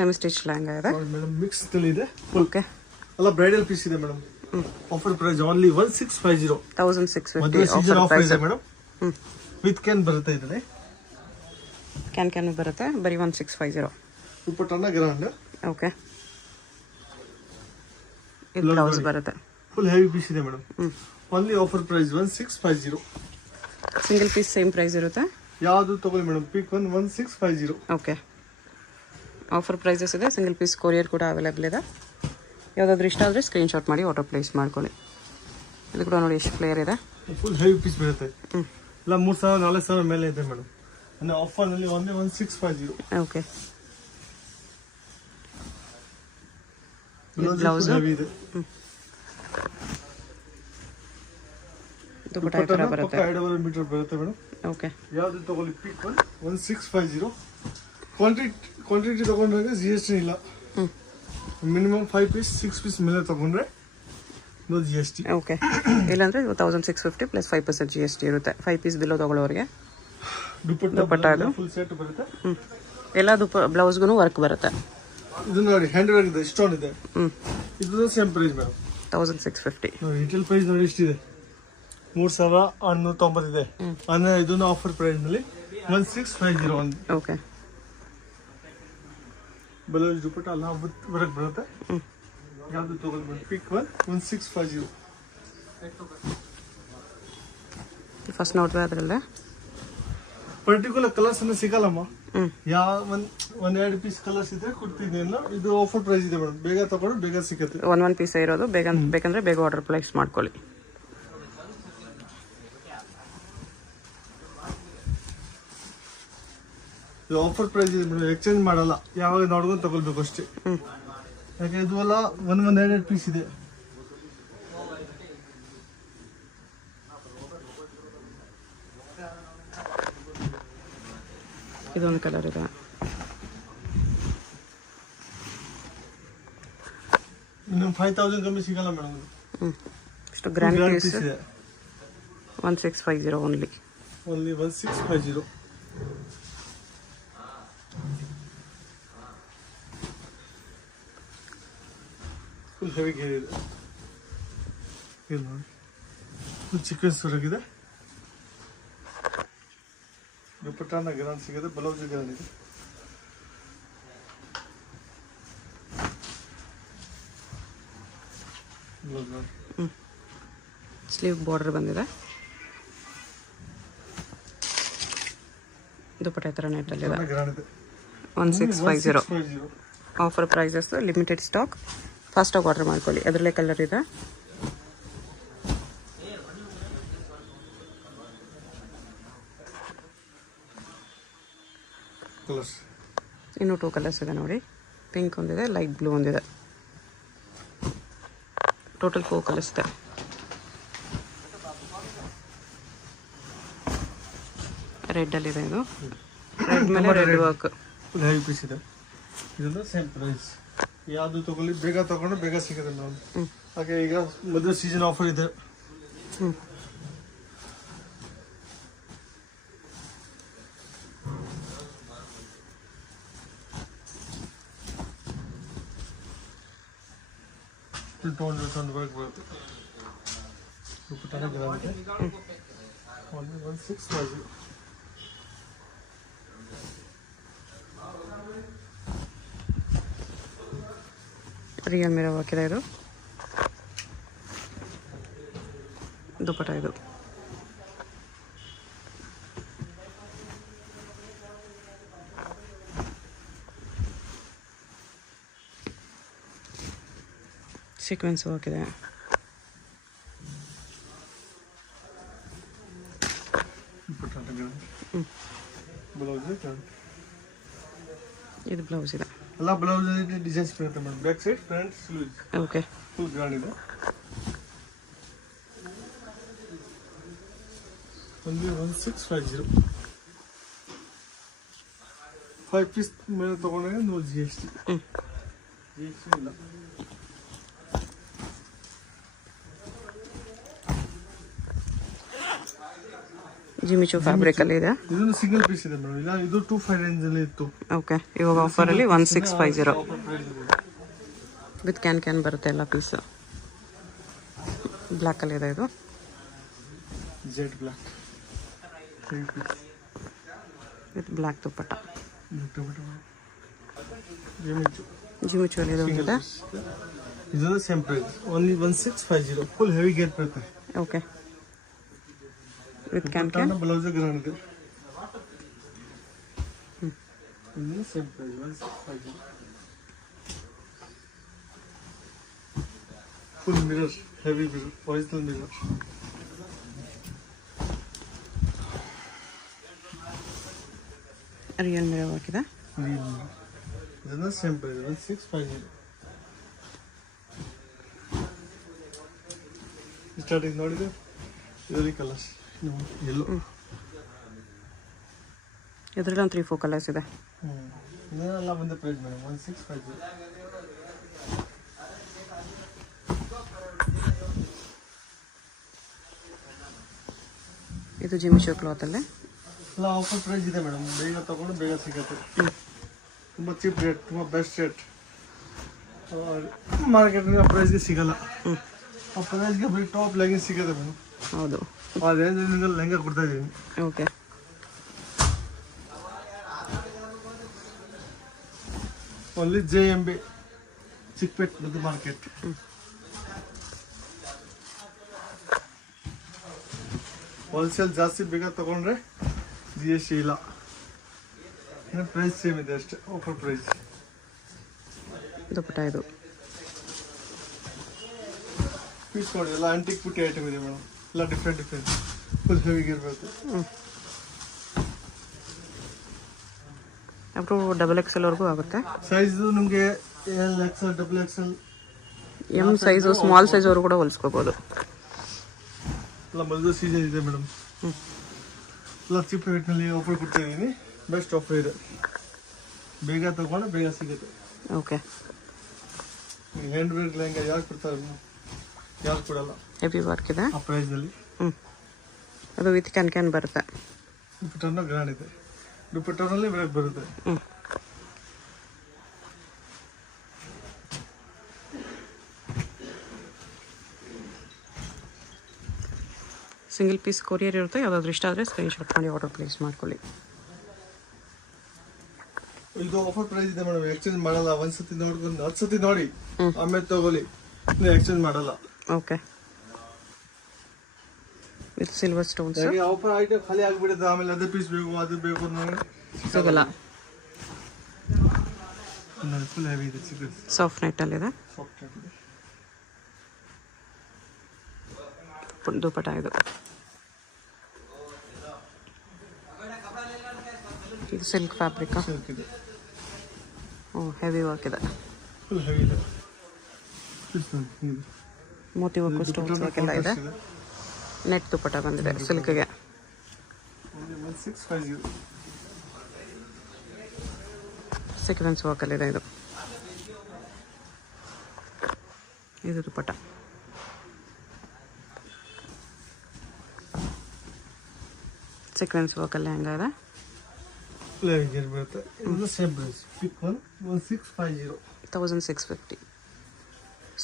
Semi stitch lehenga ಇದೆ madam. Mix ಇದೆ full. Okay. ಎಲ್ಲ ಬ್ರೈಡಲ್ ಪೀಸ್ ಇದೆ madam. Offer price only 1650. 1650 season offer offer price. ಇದೆ madam. With can ಬರುತ್ತೆ ಇದರಲ್ಲಿ. ಕ್ಯಾನ್ ಬರುತ್ತೆ ಬರೀ 1650. ದುಪ್ಪಟ್ಟನ ಗ್ರ್ಯಾಂಡ್. ಓಕೆ. ಇದು ಬ್ಲೌಸ್ ಬರುತ್ತೆ. ಫುಲ್ ಹೆವಿ ಪೀಸ್ ಇದೆ madam. Only offer price 1650. Single piece same price ಇರುತ್ತೆ. ಯಾವುದು ತಗೊಳ್ಳಿ madam. Pick 1650. Okay. Offer prices ಇದೆ. ಸಿಂಗಲ್ ಪೀಸ್ ಕೊರಿಯರ್ ಕೂಡ ಅವೈಲೇಬಲ್ ಇದೆ. ಯಾವುದಾದ್ರೂ ಇಷ್ಟ ಆದರೆ ಸ್ಕ್ರೀನ್ಶಾಟ್ ಮಾಡಿ ಆರ್ಡರ್ ಪ್ಲೇಸ್ ಮಾಡ್ಕೊಳ್ಳಿ. ಇದು ಕೂಡ ನೋಡಿ ಎಷ್ಟು ಫ್ಲೇಯರ್ ಇದೆ. ಫುಲ್ ಹೆವಿ ಪೀಸ್ ಬರುತ್ತೆ. ಇಲ್ಲ 3000 4000 ಮೇಲೆ ಇದೆ ಮೇಡಮ್. ಅಂದ್ರೆ ಆಫರ್ ನಲ್ಲಿ ಓನ್ಲಿ 1650. ಓಕೆ. ಬ್ಲೌಸ್ ಹೆವಿ ಇದೆ. ದುಪ್ಪಟ್ಟ ಈ ಥರ ಬರುತ್ತೆ. 2 ಮೀಟರ್ ಬರುತ್ತೆ ಮೇಡಮ್. ಓಕೆ. ಯಾವುದು ತಗೊಳ್ಳಿ. ಪಿಕ್ 1650. ಕ್ವಾಂಟಿಟಿ ತಗೊಂಡ್ರೆ GST ಇಲ್ಲ. ಮಿನಿಮಮ್ 5 ಪೀಸ್ 6 ಪೀಸ್ ಮೇಲೆ ತಗೊಂಡ್ರೆ ನೋ GST. ಓಕೆ. ಇಲ್ಲಾಂದ್ರೆ 1650 ಪ್ಲಸ್ 5% GST ಇರುತ್ತೆ. 5 ಪೀಸ್ ಬಿಲೋ ತಗೊಳ್ಳೋರಿಗೆ. ದುಪ್ಪಟ್ಟ ಅದು ಫುಲ್ ಸೆಟ್ ಬರುತ್ತೆ. ಎಲ್ಲ ಬ್ಲೌಸ್ಗೂ ವರ್ಕ್ ಬರುತ್ತೆ. ಇದು ನೋಡಿ ಹ್ಯಾಂಡ್ ವರ್ಕ್ ಇದೆ. ಸ್ಟೋನ್ ಇದೆ. ಇದು same price madam. 1650. Retail price ನೋಡಿ ಎಷ್ಟಿದೆ. 3190 ಇದೆ. ಅಂದ್ರೆ ಇದನ್ನು ಆಫರ್ ಪ್ರೈಸ್ ನಲ್ಲಿ 1650. ಓಕೆ. ಬ್ಲೌಸ್ ದುಪ್ಪಟ್ಟ ಎಲ್ಲ ವರ್ಕ್ ಬರುತ್ತೆ. ಯಾವುದು ತಗೊಳ್ಬೋದು. ಪಿಕ್ 1650. ಫಸ್ಟ್ ನೋಡ್ತಾ ಅದ್ರಲ್ಲೇ ಪರ್ಟಿಕ್ಯುಲರ್ ಕಲರ್ಸ್ ಅನ್ನ ಸಿಗಲ್ಲಮ್ಮ. ಯಾವ ಒಂದೆರಡು ಪೀಸ್ ಕಲರ್ಸ್ ಇದ್ರೆ ಕೊಡ್ತೀನಿ. ಇದು ಆಫರ್ ಪ್ರೈಸ್ ಇದೆ ಮೇಡಮ್. ಬೇಗ ತಗೊಂಡು ಬೇಗ ಸಿಗುತ್ತೆ. ಒಂದ್ ಪೀಸ್ ಇರೋದು. ಬೇಕಂದ್ರೆ ಬೇಗ ಆರ್ಡರ್ ಪ್ಲೇಸ್ ಮಾಡ್ಕೊಳ್ಳಿ. ಇದು ಆಫರ್ ಪ್ರೈಸ್ ಇದೆ ಮೇಡಮ್. ಎಕ್ಸ್ಚೇಂಜ್ ಮಾಡಲ್ಲ. ಯಾವಾಗ ನೋಡ್ಕೊಂಡು ತಗೊಳ್ಬೇಕು ಅಷ್ಟೇ. ಯಾಕೆ ಇದು ಎಲ್ಲ ಒಂದೆರಡು ಪೀಸ್ ಇದೆ. ಇದೊಂದು ಕಲರ್ ಇದೆ. ಇನ್ನು 5000 ಕಮ್ಮಿ ಸಿಗಲ್ಲ ಮೇಡಮ್. ಇಷ್ಟು ಗ್ರ್ಯಾಂಡ್ ಪೀಸ್ ಇದೆ. 1650 ಓನ್ಲಿ 1650. ಫುಲ್ ಹೆವಿ ಗೇರ್ ಇದೆ. ಇದು ನೋಡಿ ಫುಲ್ ಚಿಕನ್ ಸುರಗಿದೆ. ದುಪ್ಪಟ್ಟನ ಗ್ರಾಂಡ್ ಸಿಗುತ್ತೆ. ಬ್ಲೌಸ್ ಗ್ರಾಂಡ್ ಇದೆ. ಸ್ಲೀವ್ ಬಾರ್ಡರ್ ಬಂದಿದೆ. ದುಪ್ಪಟ್ಟ ಈ ಥರ ನೆಟ್ಟಲ್ಲಿದೆ. 1650. Offer prices limited stock. ಫಾಸ್ಟಾಗಿ ಆರ್ಡರ್ ಮಾಡ್ಕೊಳ್ಳಿ. ಅದರಲ್ಲೇ ಕಲರ್ ಇದೆ. ಇನ್ನು 2 ಕಲರ್ಸ್ ಇದೆ ನೋಡಿ. ಪಿಂಕ್ ಒಂದಿದೆ, ಲೈಟ್ ಬ್ಲೂ ಒಂದಿದೆ. ಟೋಟಲ್ 4 ಕಲರ್ಸ್ ಇದೆ. ರೆಡ್ ಅಲ್ಲಿ ಇದೆ. ಇದು ರೆಡ್ ಮೇಲೆ red work. Full heavy piece ಇದೆ. ಇದೊಂದು ಸೇಮ್ ಪ್ರೈಸ್. ಯಾವುದು ತಗೊಳ್ಳಿ. ಬೇಗ ತಗೊಂಡು ಬೇಗ ಸಿಗುತ್ತೆ ಮೇಡಮ್. ಹಾಗೆ ಈಗ ಮದುವೆ ಸೀಸನ್ ಆಫರ್ ಇದೆ. ಟೋನ್ ವರ್ಕ್ ಬರುತ್ತೆ. ದುಪ್ಪಟ್ಟನ ಗ್ರಾಂಡ್ ಇದೆ. 1650. ರಿಯಲ್ ಮಿರರ್ ವರ್ಕ್ ಇದೆ. ಇದು ದುಪ್ಪಟ್ಟ. ಇದು ಸೀಕ್ವೆನ್ಸ್ ವರ್ಕ್ ಇದೆ. ಇದು ಬ್ಲೌಸ್ ಇದೆ. ಎಲ್ಲ ಬ್ಲೌಸ್ ಡಿಸೈನ್ಸ್ ಬರುತ್ತೆ madam. Back side front sleeves. Okay. Full grand ಇದೆ. only 1650. 5 ಪೀಸ್ ಮೇಲೆ ತಗೊಂಡ್ರೆ ನೋ GST. GST ಇಲ್ಲ. ಜಿಮಿಚು ಫ್ಯಾಬ್ರಿಕಲ್ಲಿ ಇದೆ. ಇದನ್ನು ಸಿಂಗಲ್ ಪೀಸ್ ಇದೆ ಮೇಡಮ್. ಇಲ್ಲ ಇದು 25 ರೇಂಜ್ ಅಲ್ಲಿ ಇತ್ತು. ಓಕೆ, ಇವಾಗ ಆಫರಲ್ಲಿ 1650 ವಿತ್ ಕ್ಯಾನ್ ಬರುತ್ತೆ ಎಲ್ಲ ಪೀಸ್. ಬ್ಲ್ಯಾಕಲ್ಲಿ ಇದೆ ಇದು. Jet black with black dupatta. Jimmy Choo ಅಲ್ಲಿ ಇದೆ ಒಂದು. ಇದು same price only 1650. Full heavy gate ಬರುತ್ತೆ. Okay, with can blouse grand ಇದೆ. ಇದು same price 1650. Full mirror, heavy mirror, original mirror. Real mirror ಹಾಕಿದೆ. ಇದನ್ನ ಸೇಮ್ ಪ್ರೈಸ್ 1650. ಸ್ಟಾರ್ಟಿಂಗ್ ನೋಡಿದ್ರೆ ಇದರಲ್ಲಿ ಕಲರ್ಸ್ ಎಲ್ಲೋ, ಇದರಲ್ಲಿ ಒಂದು 3-4 ಕಲರ್ಸ್ ಇದೆ. ಇದೆಲ್ಲ ಒಂದೇ ಪ್ರೈಸ್ ಮೇಡಮ್ 1650. ಇದು ಜಿಮಿಚು ಕ್ಲಾತಲ್ಲೇ ಎಲ್ಲ ಆಫರ್ ಪ್ರೈಸ್ ಇದೆ ಮೇಡಮ್. ಬೇಗ ತಗೊಂಡು ಬೇಗ ಸಿಗುತ್ತೆ. ತುಂಬ ಚೀಪ್ ರೇಟ್, ತುಂಬ ಬೆಸ್ಟ್ ರೇಟ್. ಮಾರ್ಕೆಟ್ನ ಪ್ರೈಸ್ಗೆ ಸಿಗಲ್ಲ. ಆ ಪ್ರೈಸ್ಗೆ ಬರೀ ಟಾಪ್ ಲೆಗಿಂಗ್ ಸಿಗುತ್ತೆ ಮೇಡಮ್. ಹೌದು, ಆ ರೇಂಜ್ ಲೆಹಂಗಾ ಕೊಡ್ತಾ ಇದ್ದೀನಿ. Okay. Only JMB Chickpet market. Wholesale ಜಾಸ್ತಿ ಬೇಗ ತಗೊಂಡ್ರೆ GST ಇಲ್ಲ. ಪ್ರೈಸ್ ಸೇಮ್ ಇದೆ ಅಷ್ಟೇ, ಆಫರ್ ಪ್ರೈಸ್. ದುಪ್ಪಟ್ಟ ಇದು ಪೀಸ್ ನೋಡಿ, ಎಲ್ಲ ಆಂಟಿಕ್ ಪುಟ್ಟಿ ಐಟಮ್ ಇದೆ ಮೇಡಮ್. ಎಲ್ಲ ಡಿಫ್ರೆಂಟ್ ಫುಲ್ ಹೆವಿಗೆ ಇರಬೇಕು. ಅಪ್ಟು XXL ವರೆಗೂ ಆಗುತ್ತೆ. ಸೈಜ್ ನಿಮಗೆ LXL, XXL, M size, small size ಅವರು ಕೂಡ ಹೊಲಿಸ್ಕೋಬಹುದು. ಎಲ್ಲ ಮಲ್ದು ಸೀಸನ್ ಇದೆ ಮೇಡಮ್. ಎಲ್ಲ ಚೀಪ್ ರೇಟ್ನಲ್ಲಿ ಆಫರ್ ಕೊಡ್ತಾ ಇದ್ದೀನಿ. ಬೆಸ್ಟ್ ಆಫರ್ ಇದೆ. ಬೇಗ ತಗೊಂಡು ಬೇಗ ಸಿಗುತ್ತೆ. ಓಕೆ, ಹ್ಯಾಂಡ್ ಬ್ಯಾಗ್ ಲೆಹಂಗಾ ಯಾರು ಕೊಡ್ತಾರೆ? ಯಾರು ಕೊಡಲ್ಲ. ಹೆವಿ ವರ್ಕ್ ಇದೆ ಆ ಪ್ರೈಸ್ನಲ್ಲಿ. ಅದು ವಿತ್ ಕ್ಯಾನ್ ಬರುತ್ತೆ. ದುಪ್ಪಟ್ಟನೂ ಗ್ರ್ಯಾಂಡ್ ಇದೆ. ದುಪ್ಪಟ್ಟನಲ್ಲಿ ಬ್ಯಾಗ್ ಬರುತ್ತೆ. ಸಿಂಗಲ್ ಪೀಸ್ ಕೊರಿಯರ್ ಇರುತ್ತೆ. ಯಾವುದಾದ್ರೂ ಇಷ್ಟ ಆದರೆ ಸ್ಕ್ರೀನ್ಶಾಟ್ ಮಾಡಿ ಆರ್ಡರ್ ಪ್ಲೇಸ್ ಮಾಡ್ಕೊಳ್ಳಿ. ಇದು ಆಫರ್ ಪ್ರೈಸ್ ಇದೆ ಮೇಡಮ್. ಎಕ್ಸ್ಚೇಂಜ್ ಮಾಡಲ್ಲ. ಒಂದ್ಸತಿ ನೋಡ್ಕೊಂಡು 10 ಸತಿ ನೋಡಿ ಆಮೇಲೆ ತಗೊಳ್ಳಿ. ಎಕ್ಸ್ಚೇಂಜ್ ಮಾಡಲ್ಲ. Okay, with silver stones. Offer item ಖಾಲಿ ಆಗಿಬಿಡುತ್ತೆ. ಆಮೇಲೆ ಅದೇ ಪೀಸ್ ಬೇಕು, ಅದು ಬೇಕು ಸಿಗಲ್ಲ. ಫುಲ್ ಹೆವಿ ಇದೆ. ಸಿಗುತ್ತೆ. ಸಾಫ್ಟ್ ನೆಟ್ಟಲ್ಲಿದೆ. ದುಪ್ಪಟ್ಟ ಇದು. ಇದು ಸಿಲ್ಕ್ ಫ್ಯಾಬ್ರಿಕ್. ಹೆವಿ ವರ್ಕ್ ಇದೆ. ಫುಲ್ ಹೆವಿ ಇದೆ. ಮೋತಿ ವರ್ಕ್, ಸ್ಟೋನ್ಸ್ ವರ್ಕೆಲ್ಲ ಇದೆ. ನೆಟ್ ದುಪ್ಪಟ್ಟ ಬಂದಿದೆ ಸಿಲ್ಕ್ಗೆ. 1650. ಸೀಕ್ವೆನ್ಸ್ ವರ್ಕಲ್ಲಿದೆ ಇದು. ಇದು ದುಪ್ಪಟ್ಟ. ಸೀಕ್ವೆನ್ಸ್ ವರ್ಕಲ್ಲಿ ಹೆಂಗ ಇದೆ. ಬರುತ್ತೆ. ಇದು ಸೇಮ್ ಪ್ರೈಸ್. ಪಿಕ್ ಒನ್ 1650. 1650.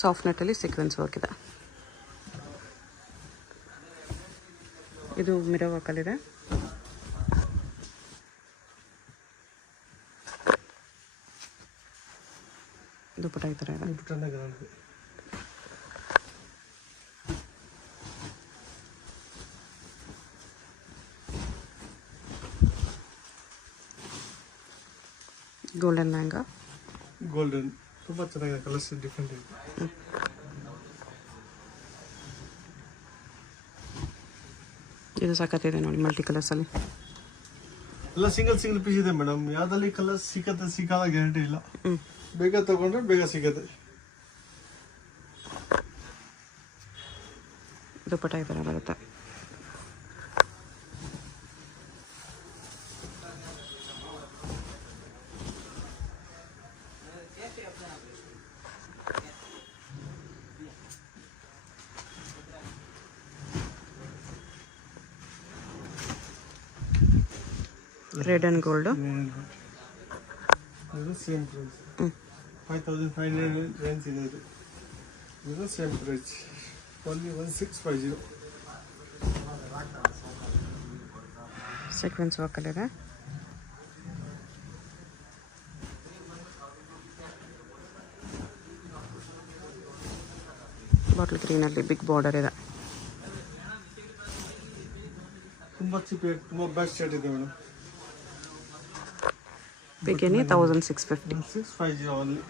ಸಾಫ್ಟ್ ನೆಟ್ಟಲ್ಲಿ ಸೀಕ್ವೆನ್ಸ್ ವರ್ಕ್ ಇದೆ. ಇದು ಮಿರರ್ ವರ್ಕಲ್ಲಿದೆ. ದುಪ್ಪಟ್ಟ ಈ ಥರ ಇದೆ. ಗೋಲ್ಡನ್ ಲೆಹಂಗಾ. ಗೋಲ್ಡನ್ ತುಂಬ ಚೆನ್ನಾಗಿದೆ. ಕಲರ್ಸ್ ಡಿಫ್ರೆಂಟ್ ಇದೆ. ಇದು ಸಖತ್ತಿದೆ ನೋಡಿ, ಮಲ್ಟಿ ಕಲರ್ಸಲ್ಲಿ. ಎಲ್ಲ ಸಿಂಗಲ್ ಪೀಸ್ ಇದೆ ಮೇಡಮ್. ಯಾವ್ದಲ್ಲಿ ಕಲರ್ ಸಿಕ್ಕತ್ತೆ ಸಿಕ್ಕಲ್ಲ ಗ್ಯಾರಂಟಿ ಇಲ್ಲ. ಬೇಗ ತಗೊಂಡ್ರೆ ಬೇಗ ಸಿಗತ್ತೆ. ದುಪ್ಪಟ್ಟ ಈ ಥರ ಬರುತ್ತೆ. Red and gold. ಇದು ಸೇಮ್ ಪ್ರೈಸ್. 5500 ರೇಂಜ್ ಇದೆ ಇದು. ಇದು ಸೇಮ್ ಪ್ರೈಸ್. ಓನ್ಲಿ 1650. ಸೀಕ್ವೆನ್ಸ್ ವರ್ಕಲ್ಲಿದೆ. ಬಾಟ್ಲ್ ಗ್ರೀನಲ್ಲಿ ಬಿಗ್ ಬಾರ್ಡರ್ ಇದೆ. ತುಂಬ ಚೀಪ್, ತುಂಬ ಬೆಸ್ಟ್ ರೇಟ್ ಇದೆ ಮೇಡಮ್. ಬಿಗಿನಿ 1650. 1650 ಓನ್ಲಿ.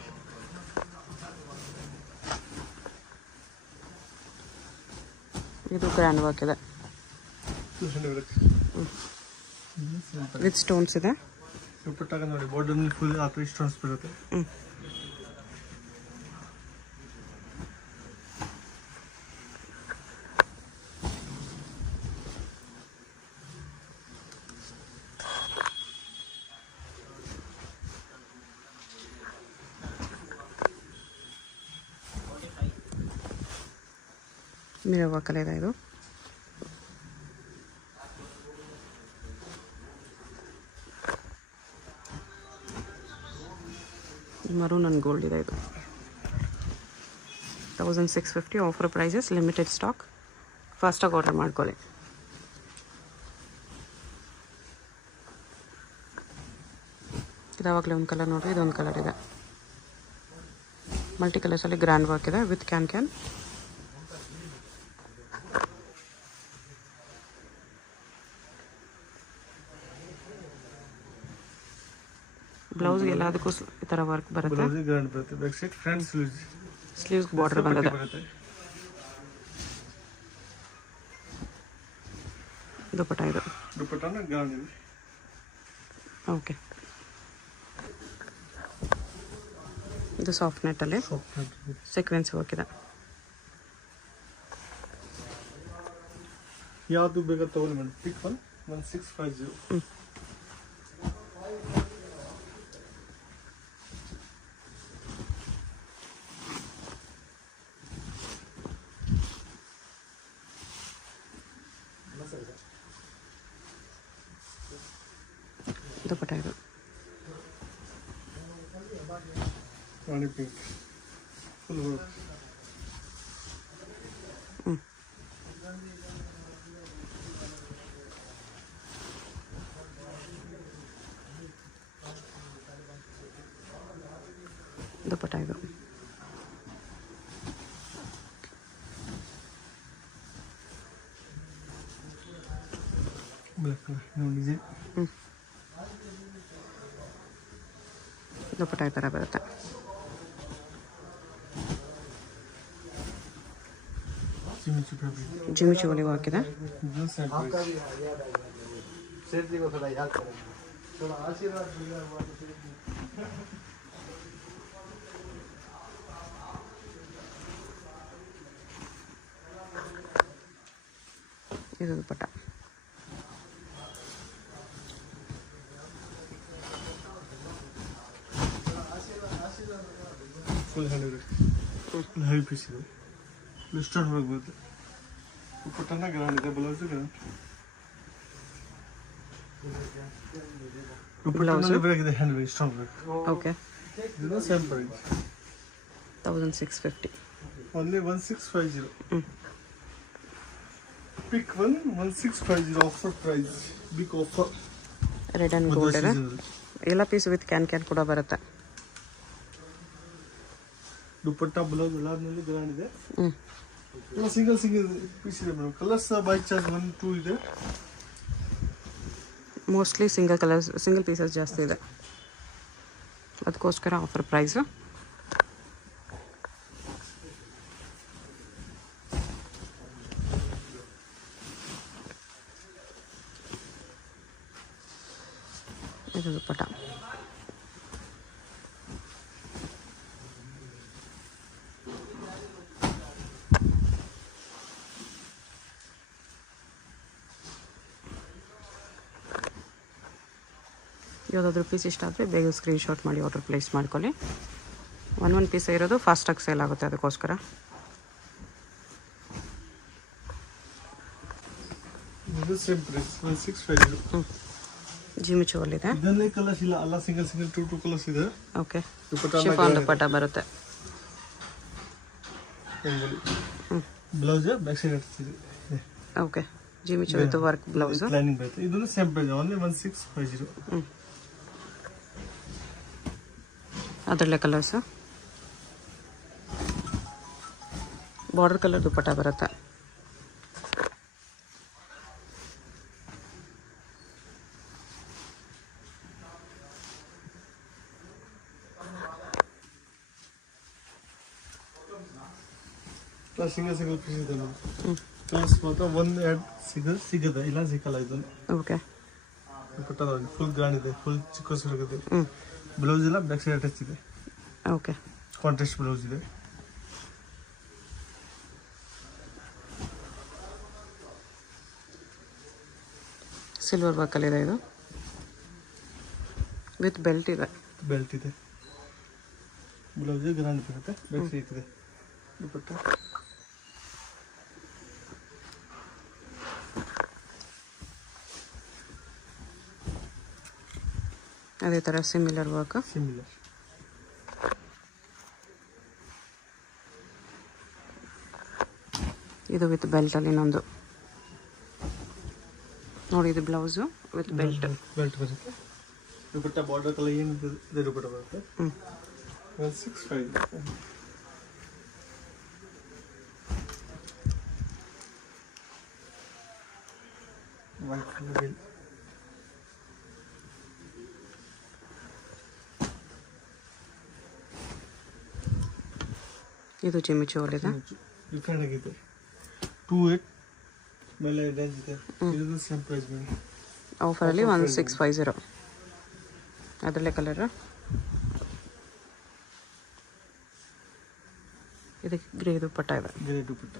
ಇದು ಗ್ರ್ಯಾಂಡ್ ವರ್ಕ್ ಇದೆ. 200 ಬರುತ್ತೆ. ವಿತ್ ಸ್ಟೋನ್ಸ್ ಇದೆ. ದುಪ್ಪಟ್ಟಾಗ ನೋಡಿ ಬಾರ್ಡರ್ ಫುಲ್ ಆ ಥರ ಸ್ಟೋನ್ಸ್ ಬರುತ್ತೆ. ಮಿರರ್ ವರ್ಕಲ್ಲಿ ಇದೆ ಇದು. ಮರೂನ್ ಆ್ಯಂಡ್ ಗೋಲ್ಡ್ ಇದೆ ಇದು. 1650 ಆಫರ್ ಪ್ರೈಸಸ್, ಲಿಮಿಟೆಡ್ ಸ್ಟಾಕ್. ಫಾಸ್ಟಾಗಿ ಆರ್ಡರ್ ಮಾಡ್ಕೊಳ್ಳಿ. ಇದಾವಾಗಲೇ ಒಂದು ಕಲರ್ ನೋಡಿರಿ, ಇದೊಂದು ಕಲರ್ ಇದೆ. ಮಲ್ಟಿ ಕಲರ್ಸಲ್ಲಿ ಗ್ರ್ಯಾಂಡ್ ವರ್ಕ್ ಇದೆ ವಿತ್ ಕ್ಯಾನ್. ಬ್ಲೌಸ್ಗೆ ಎಲ್ಲದಕ್ಕೂ ಈ ಥರ ವರ್ಕ್ ಬರುತ್ತೆ. ಗ್ರ್ಯಾಂಡ್ ಬರುತ್ತೆ. Back side front sleeves border ಬಂದಿದೆ. ದುಪ್ಪಟ್ಟ ಇದು. ದುಪ್ಪಟ್ಟನ ಗ್ರ್ಯಾಂಡ್ ಇದೆ. ಓಕೆ, ಇದು ಸಾಫ್ಟ್ ನೆಟ್ಟಲ್ಲಿ ಸೀಕ್ವೆನ್ಸ್ ವರ್ಕ್ ಇದೆ. ಯಾವುದು ಬೇಕಾದ ತಗೊಳ್ಳಿ ಮೇಡಮ್. ಪಿಕ್ 1650. ದುಪ್ಪಟ್ಟ ಇದು. ರಾಣಿ ಪಿಂಕ್ ಫುಲ್ ವರ್ಕ್. ದುಪ್ಪಟ್ಟ ಇದು. ಬ್ಲ್ಯಾಕ್ ಕಲರ್ ನೋಡಿ. ದುಪ್ಪಟ್ಟ ಈ ಥರ ಬರುತ್ತೆ. ಜಿಮಿಚು ಒಲಿ ವರ್ಕ್ ಇದೆ. ಇದು ದುಪ್ಪಟ್ಟ. ಫುಲ್ ಹೆವಿ ಪೀಸ್ ಇದೆ. ಲಿಸ್ಟರ್ ವರ್ಕ್ ಬರುತ್ತೆ. ದುಪ್ಪಟ್ಟನ ಗ್ರ್ಯಾಂಡ್ ಇದೆ. Blouse grand. ದುಪ್ಪಟ್ಟನಲ್ಲಿ ಬೇಕಿದೆ hand work, stone work. Okay, ಇದು same price. 1650. Only 1650. Pick 1650 offer price. Big offer. Red and gold ಇದೆ. ಎಲ್ಲ ಪೀಸ್ ವಿತ್ ಕ್ಯಾನ್ ಕೂಡ ಬರುತ್ತೆ. ದುಪ್ಪಟ್ಟ ಬ್ಲೌಸ್ ಎಲ್ಲಾದ್ಮೇಲೆ ಗ್ರ್ಯಾಂಡ್ ಇದೆ. ಸಿಂಗಲ್ ಪೀಸ್ ಇದೆ ಮೇಡಮ್. ಕಲರ್ಸ್ ಬೈ ಚಾರ್ಜ್ 1, 2 ಇದೆ. ಮೋಸ್ಟ್ಲಿ ಸಿಂಗಲ್ ಪೀಸಸ್ ಜಾಸ್ತಿ ಇದೆ, ಅದಕ್ಕೋಸ್ಕರ ಆಫರ್ ಪ್ರೈಸು. ಇದು ದುಪ್ಪಟ್ಟ. ಯಾವುದಾದ್ರೂ ಪೀಸ್ ಇಷ್ಟ ಆದರೆ ಬೇಗ ಸ್ಕ್ರೀನ್ಶಾಟ್ ಮಾಡಿ ಆರ್ಡರ್ ಪ್ಲೇಸ್ ಮಾಡ್ಕೊಳ್ಳಿ. ಒಂದು ಪೀಸ್ ಇರೋದು ಫಾಸ್ಟಾಗಿ ಸೇಲ್ ಆಗುತ್ತೆ, ಅದಕ್ಕೋಸ್ಕರ. ಇದು ಸೇಮ್ ಪ್ರೈಸ್ 1650. ಜಿಮಿಚುವಲ್ಲಿದೆ. ಇದನ್ನೇ ಕಲರ್ಸ್ ಇಲ್ಲ, ಅಲ್ಲ ಸಿಂಗಲ್ ಸಿಂಗಲ್ ಟೂ ಕಲರ್ಸ್ ಇದೆ. ಓಕೆ, ದುಪಟ್ಟ ಶಿಫಾನ್ ದುಪಟ್ಟ ಬರುತ್ತೆ. ಬ್ಲೌಸ್ ಬ್ಯಾಕ್ ಸೈಡ್ ಇರ್ತದೆ. Okay, Jimmy Choo with work blouse. Lining ಬರುತ್ತೆ. ಇದನ್ನು ಸೇಮ್ ಪ್ರೈಸ್ ಓನ್ಲಿ 1650. ಅದರಲ್ಲೇ ಕಲರ್ಸು. ಬಾರ್ಡರ್ ಕಲರ್ ದುಪಟ್ಟ ಬರುತ್ತೆ. ಸಿಂಗಲ್ ಪೀಸ್ ಇದೆ ನಾವು. ಕಲರ್ಸ್ ಮಾತ್ರ 1-2 ಸಿಗುತ್ತೆ, ಇಲ್ಲ ಸಿಕ್ಕಲ್ಲ ಇದು. ಓಕೆ, ದುಪಟ್ಟ ನೋಡಿ ಫುಲ್ ಗ್ರ್ಯಾಂಡ್ ಇದೆ, ಫುಲ್ ಚಿಕ್ಕ ಸಿಗುತ್ತೆ. ಬ್ಲೌಸ್ ಎಲ್ಲ ಬ್ಯಾಕ್ ಸೈಡ್ ಅಟ್ಯಾಚ್ ಇದೆ. ಓಕೆ, ಕಾಂಟ್ರಾಸ್ಟ್ ಬ್ಲೌಸ್ ಇದೆ. ಸಿಲ್ವರ್ ವರ್ಕಲ್ಲಿದೆ. ಇದು ವಿತ್ ಬೆಲ್ಟ್ ಇದೆ. ಬೆಲ್ಟ್ ಇದೆ. ಬ್ಲೌಸ್ ಗ್ರ್ಯಾಂಡ್ ಬರುತ್ತೆ, ಬ್ಯಾಕ್ ಸೈಡ್ ಇದೆ. ದುಪಟ್ಟ ಅದೇ ಥರ ಸಿಮಿಲರ್ ವರ್ಕ್. ಸಿಮಿಲರ್. ಇದು ವಿತ್ ಬೆಲ್ಟಲ್ಲಿ ಇನ್ನೊಂದು ನೋಡಿ. ಇದು ಬ್ಲೌಸು ವಿತ್ ಬೆಲ್ಟ್ ಬರುತ್ತೆ. ದುಪಟ್ಟ ಬಾರ್ಡರ್ ಕಲರ್ ಏನಿದೆ ಇದೇ ದುಪಟ್ಟ ಬರುತ್ತೆ. 165. White colour. ಇದು ಜಿಮಿಚುವಲ್ಲಿದೆ. ಡಿಫ್ರೆಂಟ್ ಆಗಿದೆ. 28 ಮೇಲೆ ರೇಂಜ್ ಇದೆ. ಇದು ಸೇಮ್ ಪ್ರೈಸ್ ಮೇಲೆ ಆಫರಲ್ಲಿ 1650. ಅದರಲ್ಲೇ ಕಲರ್. ಇದಕ್ಕೆ ಗ್ರೇ ದುಪಟ್ಟ ಇದೆ. ಗ್ರೇ ದುಪಟ್ಟ.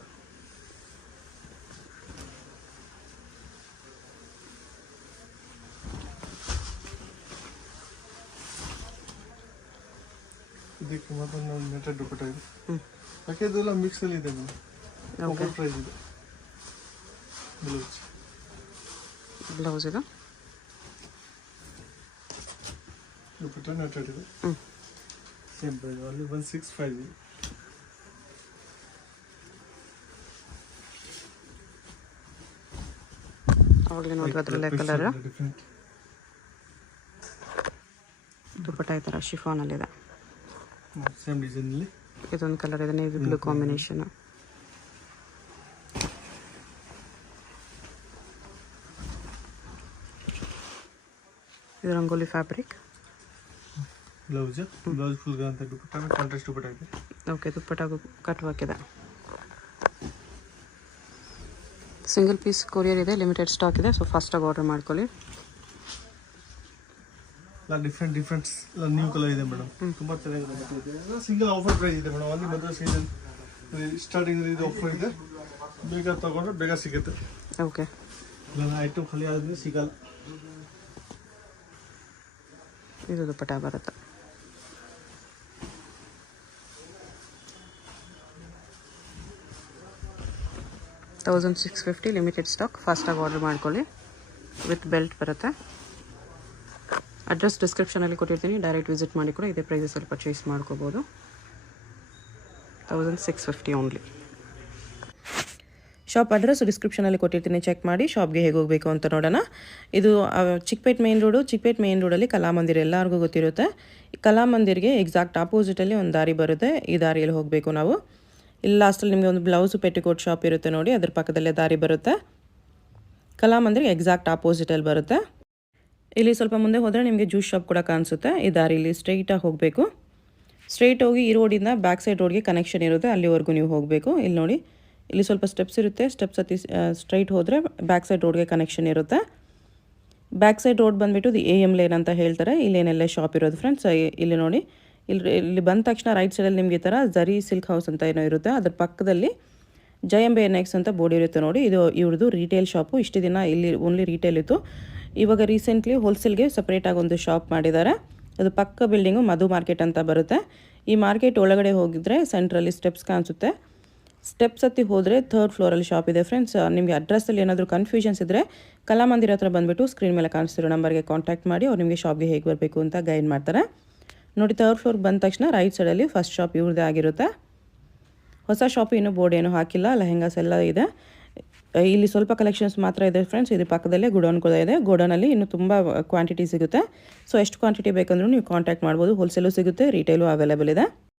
ಇದಕ್ಕೆ ಮಾತ್ರ ನಾವು ನೆಟೆಡ್ ದುಪಟ್ಟ ಇದೆ. ಯಾಕೆ ಇದೆಲ್ಲ ಮಿಕ್ಸ್ ಅಲ್ಲಿ ಇದೆ ಮೇಡಮ್. ಓಕೆ, ಪ್ರೈಸ್ ಇದೆ. ಬ್ಲೌಸ್ ಇದು ದುಪಟ್ಟ ನೆಟೆಡ್ ಇದೆ. ಸೇಮ್ ಪ್ರೈಸ್ ಅಲ್ಲಿ 1650. ಅವಾಗಲೇ ನೋಡಿದ್ರೆ ಅದರಲ್ಲೇ ಕಲರ್. ಡಿಫ್ರೆಂಟ್ ದುಪಟ್ಟ ಈ ಥರ ಶಿಫಾನಲ್ಲಿದೆ. ಸೇಮ್ ಡಿಸೈನ್ ಅಲ್ಲಿ ಇದೊಂದು ಕಲರ್ ಇದೆ, ನೇವಿ ಬ್ಲೂ ಕಾಂಬಿನೇಷನ್. ಇದು ರಂಗೋಲಿ ಫ್ಯಾಬ್ರಿಕ್. ಬ್ಲೌಸ್ ಫುಲ್ ಅಂತ ದುಪಟ್ಟ ಕಾಂಟ್ರಾಸ್ಟ್ ದುಪಟ್ಟ ಇದೆ. ಓಕೆ, ದುಪಟ್ಟ ಕಟ್ ವರ್ಕ್ ಇದೆ. ಸಿಂಗಲ್ ಪೀಸ್ ಕೊರಿಯರ್ ಇದೆ, ಲಿಮಿಟೆಡ್ ಸ್ಟಾಕ್ ಇದೆ. ಸೊ ಫಾಸ್ಟಾಗಿ ಆರ್ಡರ್ ಮಾಡ್ಕೊಳ್ಳಿ. ಡಿಫ್ರೆಂಟ್ ನ್ಯೂ ಕಲರ್ ಇದೆ ಮೇಡಮ್. ತುಂಬಾ ಚೆನ್ನಾಗಿದೆ. ಸಿಂಗಲ್ ಆಫರ್ ಪ್ರೈಸ್ ಇದೆ ಮೇಡಮ್. ಅಲ್ಲಿ ಮದುವೆ ಸೀಸನ್ ಸ್ಟಾರ್ಟಿಂಗ್ ಇದು ಆಫರ್ ಇದೆ. ಬೇಗ ತಗೊಂಡ್ರೆ ಬೇಗ ಸಿಗುತ್ತೆ. ಓಕೆ, ಇಲ್ಲ ಐಟಮ್ ಖಾಲಿ ಆದ್ರೆ ಸಿಗಲ್ಲ. ಇದು ದುಪಟ್ಟ ಬರುತ್ತೆ. $1650 ಲಿಮಿಟೆಡ್ ಸ್ಟಾಕ್. ಫಾಸ್ಟಾಗಿ ಆರ್ಡರ್ ಮಾಡ್ಕೊಳ್ಳಿ. ವಿತ್ ಬೆಲ್ಟ್ ಬರುತ್ತೆ. ಅಡ್ರೆಸ್ ಡಿಸ್ಕ್ರಿಪ್ಷನಲ್ಲಿ ಕೊಟ್ಟಿರ್ತೀನಿ, ಡೈರೆಕ್ಟ್ ವಿಸಿಟ್ ಮಾಡಿ ಕೂಡ ಇದೇ ಪ್ರೈಸಲ್ಲಿ ಪರ್ಚೇಸ್ ಮಾಡ್ಕೋಬೋದು. 1650 ಓನ್ಲಿ. ಶಾಪ್ ಅಡ್ರೆಸ್ ಡಿಸ್ಕ್ರಿಪ್ಷನಲ್ಲಿ ಕೊಟ್ಟಿರ್ತೀನಿ, ಚೆಕ್ ಮಾಡಿ ಶಾಪ್ಗೆ ಹೇಗೆ ಹೋಗಬೇಕು ಅಂತ ನೋಡೋಣ. ಇದು ಚಿಕ್ಕಪೇಟ್ ಮೇನ್ ರೋಡಲ್ಲಿ ಕಲಾಮಂದಿರ ಎಲ್ಲರಿಗೂ ಗೊತ್ತಿರುತ್ತೆ. ಕಲಾಮಂದಿರ್ಗೆ ಎಕ್ಸಾಕ್ಟ್ ಆಪೋಸಿಟಲ್ಲಿ ಒಂದು ದಾರಿ ಬರುತ್ತೆ. ಈ ದಾರಿಯಲ್ಲಿ ಹೋಗಬೇಕು ನಾವು. ಇಲ್ಲಿ ಲಾಸ್ಟಲ್ಲಿ ನಿಮಗೆ ಒಂದು ಬ್ಲೌಸು ಪೆಟಿಕೋಟ್ ಶಾಪ್ ಇರುತ್ತೆ ನೋಡಿ, ಅದ್ರ ಪಕ್ಕದಲ್ಲೇ ದಾರಿ ಬರುತ್ತೆ. ಕಲಾಮಂದಿರ್ಗೆ ಎಕ್ಸಾಕ್ಟ್ ಆಪೋಸಿಟಲ್ಲಿ ಬರುತ್ತೆ. ಇಲ್ಲಿ ಸ್ವಲ್ಪ ಮುಂದೆ ಹೋದರೆ ನಿಮಗೆ ಜ್ಯೂಸ್ ಶಾಪ್ ಕೂಡ ಕಾಣಿಸುತ್ತೆ. ಈ ದಾರಿಲಿ ಸ್ಟ್ರೈಟಾಗಿ ಹೋಗಬೇಕು. ಸ್ಟ್ರೈಟ್ ಹೋಗಿ ಈ ರೋಡಿಂದ ಬ್ಯಾಕ್ ಸೈಡ್ ರೋಡ್ಗೆ ಕನೆಕ್ಷನ್ ಇರುತ್ತೆ, ಅಲ್ಲಿವರೆಗೂ ನೀವು ಹೋಗಬೇಕು. ಇಲ್ಲಿ ನೋಡಿ, ಇಲ್ಲಿ ಸ್ವಲ್ಪ ಸ್ಟೆಪ್ಸ್ ಇರುತ್ತೆ. ಸ್ಟೆಪ್ಸ್ ಹತ್ತಿ ಸ್ಟ್ರೈಟ್ ಹೋದರೆ ಬ್ಯಾಕ್ ಸೈಡ್ ರೋಡ್ಗೆ ಕನೆಕ್ಷನ್ ಇರುತ್ತೆ. ಬ್ಯಾಕ್ ಸೈಡ್ ರೋಡ್ ಬಂದುಬಿಟ್ಟು ಇದು AM ಲೇನ್ ಅಂತ ಹೇಳ್ತಾರೆ. ಇಲ್ಲೇನೆಲ್ಲ ಶಾಪ್ ಇರೋದು ಫ್ರೆಂಡ್ಸ್. ಇಲ್ಲಿ ನೋಡಿ, ಇಲ್ಲಿ ಬಂದ ತಕ್ಷಣ ರೈಟ್ ಸೈಡಲ್ಲಿ ನಿಮಗೆ ಈ ಥರ ಜರಿ ಸಿಲ್ಕ್ ಹೌಸ್ ಅಂತ ಏನೋ ಇರುತ್ತೆ. ಅದ್ರ ಪಕ್ಕದಲ್ಲಿ ಜಯಂಬೆ NX ಅಂತ ಬೋರ್ಡ್ ಇರುತ್ತೆ ನೋಡಿ. ಇದು ಇವ್ರದ್ದು ರಿಟೇಲ್ ಶಾಪು. ಇಷ್ಟು ದಿನ ಇಲ್ಲಿ ಓನ್ಲಿ ರಿಟೇಲ್ ಇತ್ತು. ಇವಾಗ ರೀಸೆಂಟ್ಲಿ ಹೋಲ್ಸೇಲ್ಗೆ ಸಪ್ರೇಟಾಗಿ ಒಂದು ಶಾಪ್ ಮಾಡಿದ್ದಾರೆ. ಅದು ಪಕ್ಕ ಬಿಲ್ಡಿಂಗು ಮಧು ಮಾರ್ಕೆಟ್ ಅಂತ ಬರುತ್ತೆ. ಈ ಮಾರ್ಕೆಟ್ ಒಳಗಡೆ ಹೋಗಿದ್ರೆ ಸೆಂಟ್ರಲ್ಲಿ ಸ್ಟೆಪ್ಸ್ ಕಾಣಿಸುತ್ತೆ. ಸ್ಟೆಪ್ಸ್ ಹತ್ತಿ ಹೋದರೆ 3rd ಫ್ಲೋರಲ್ಲಿ ಶಾಪ್ ಇದೆ ಫ್ರೆಂಡ್ಸ್. ನಿಮಗೆ ಅಡ್ರೆಸ್ಸಲ್ಲಿ ಏನಾದರೂ ಕನ್ಫ್ಯೂಷನ್ಸ್ ಇದ್ದರೆ ಕಲಾಮಂದಿರ ಹತ್ರ ಬಂದುಬಿಟ್ಟು ಸ್ಕ್ರೀನ್ ಮೇಲೆ ಕಾಣಿಸ್ತಿರೋ ನಂಬರ್ಗೆ ಕಾಂಟ್ಯಾಕ್ಟ್ ಮಾಡಿ ಅವ್ರು ನಿಮಗೆ ಶಾಪ್ಗೆ ಹೇಗೆ ಬರಬೇಕು ಅಂತ ಗೈಡ್ ಮಾಡ್ತಾರೆ. ನೋಡಿ 3rd ಫ್ಲೋರ್ಗೆ ಬಂದ ತಕ್ಷಣ ರೈಟ್ ಸೈಡಲ್ಲಿ ಫಸ್ಟ್ ಶಾಪ್ ಇವ್ರದ್ದೇ ಆಗಿರುತ್ತೆ. ಹೊಸ ಶಾಪ್ ಇನ್ನೂ ಬೋರ್ಡ್ ಏನೂ ಹಾಕಿಲ್ಲ, ಲೆಹೆಂಗಾಸ್ ಎಲ್ಲ ಇದೆ. ಇಲ್ಲಿ ಸ್ವಲ್ಪ ಕಲೆಕ್ಷನ್ಸ್ ಮಾತ್ರ ಇದೆ ಫ್ರೆಂಡ್ಸ್. ಇದ್ರ ಪಕ್ಕದಲ್ಲೇ ಗೋಡೌನ್ ಕೂಡ ಇದೆ. ಗೋಡೌನಲ್ಲಿ ಇನ್ನೂ ತುಂಬ ಕ್ವಾಂಟಿಟಿ ಸಿಗುತ್ತೆ. ಸೊ ಎಷ್ಟು ಕ್ವಾಂಟಿಟಿ ಬೇಕಂದ್ರೂ ನೀವು ಕಾಂಟ್ಯಾಕ್ಟ್ ಮಾಡ್ಬೋದು. ಹೋಲ್ಸೇಲು ಸಿಗುತ್ತೆ, ರಿಟೇಲು ಅವೈಲೇಬಲ್ ಇದೆ.